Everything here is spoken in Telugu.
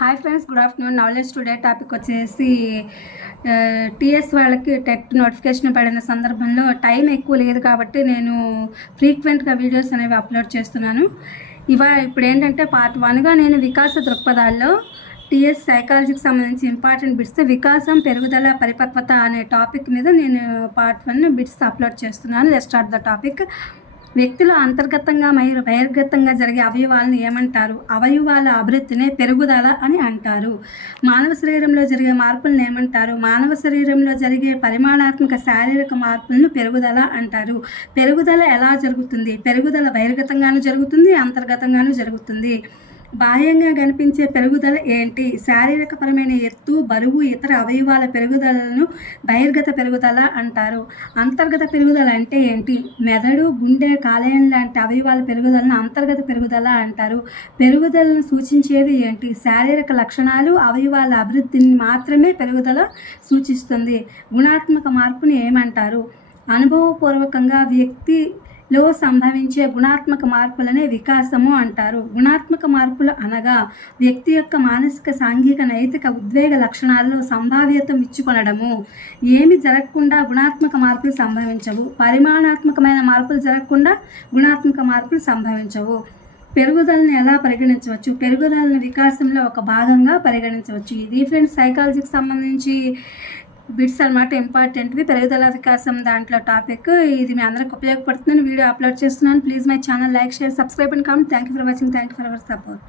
Hi friends, good afternoon. Knowledge today topic వచ్చేసి టీఎస్ వాళ్ళకి టెట్ నోటిఫికేషన్ పడిన సందర్భంలో టైం ఎక్కువ లేదు కాబట్టి నేను ఫ్రీక్వెంట్గా వీడియోస్ అనేవి అప్లోడ్ చేస్తున్నాను. ఇప్పుడు ఏంటంటే పార్ట్ 1గా నేను వికాస దృక్పథాల్లో టీఎస్ సైకాలజీకి సంబంధించి ఇంపార్టెంట్ బిట్స్ వికాసం, పెరుగుదల, పరిపక్వత అనే టాపిక్ మీద నేను పార్ట్ 1 బిట్స్ అప్లోడ్ చేస్తున్నాను. Let's start the topic. వ్యక్తిలో అంతర్గతంగా మరియు బహిర్గతంగా జరిగే అవయవాలను ఏమంటారు? అవయవాల అభివృద్ధినే పెరుగుదల అని అంటారు. మానవ శరీరంలో జరిగే మార్పులను ఏమంటారు? మానవ శరీరంలో జరిగే పరిమాణాత్మక శారీరక మార్పులను పెరుగుదల అంటారు. పెరుగుదల ఎలా జరుగుతుంది? పెరుగుదల బహిర్గతంగానూ జరుగుతుంది, అంతర్గతంగానూ జరుగుతుంది. బాహ్యంగా కనిపించే పెరుగుదల ఏంటి? శారీరకపరమైన ఎత్తు, బరువు, ఇతర అవయవాల పెరుగుదలను బహిర్గత పెరుగుదల అంటారు. అంతర్గత పెరుగుదల అంటే ఏంటి? మెదడు, గుండె, కాలేయం లాంటి అవయవాల పెరుగుదలను అంతర్గత పెరుగుదల అంటారు. పెరుగుదలను సూచించేది ఏంటి? శారీరక లక్షణాలు, అవయవాల అభివృద్ధిని మాత్రమే పెరుగుదల సూచిస్తుంది. గుణాత్మక మార్పుని ఏమంటారు? అనుభవపూర్వకంగా వ్యక్తిలో సంభవించే గుణాత్మక మార్పులనే వికాసము అంటారు. గుణాత్మక మార్పులు అనగా వ్యక్తి యొక్క మానసిక, సాంఘిక, నైతిక, ఉద్వేగ లక్షణాల్లో సంభావ్యత ఇచ్చుకొనడము. ఏమి జరగకుండా గుణాత్మక మార్పులు సంభవించవు. పరిమాణాత్మకమైన మార్పులు జరగకుండా గుణాత్మక మార్పులు సంభవించవు. పెరుగుదలను ఎలా పరిగణించవచ్చు? పెరుగుదలను వికాసంలో ఒక భాగంగా పరిగణించవచ్చు. ఇది ఫ్రెండ్స్ సైకాలజీకి సంబంధించి బిట్స్ అనమాట, ఇంపార్టెంట్వి. పెరుగుదల, వికాసం దాంట్లో టాపిక్ ఇది మీ అందరికి ఉపయోగపడుతుందని వీడియో అప్లోడ్ చేస్తున్నాను. Please my channel like, share, subscribe and comment. Thank you for watching. Thank you for our support.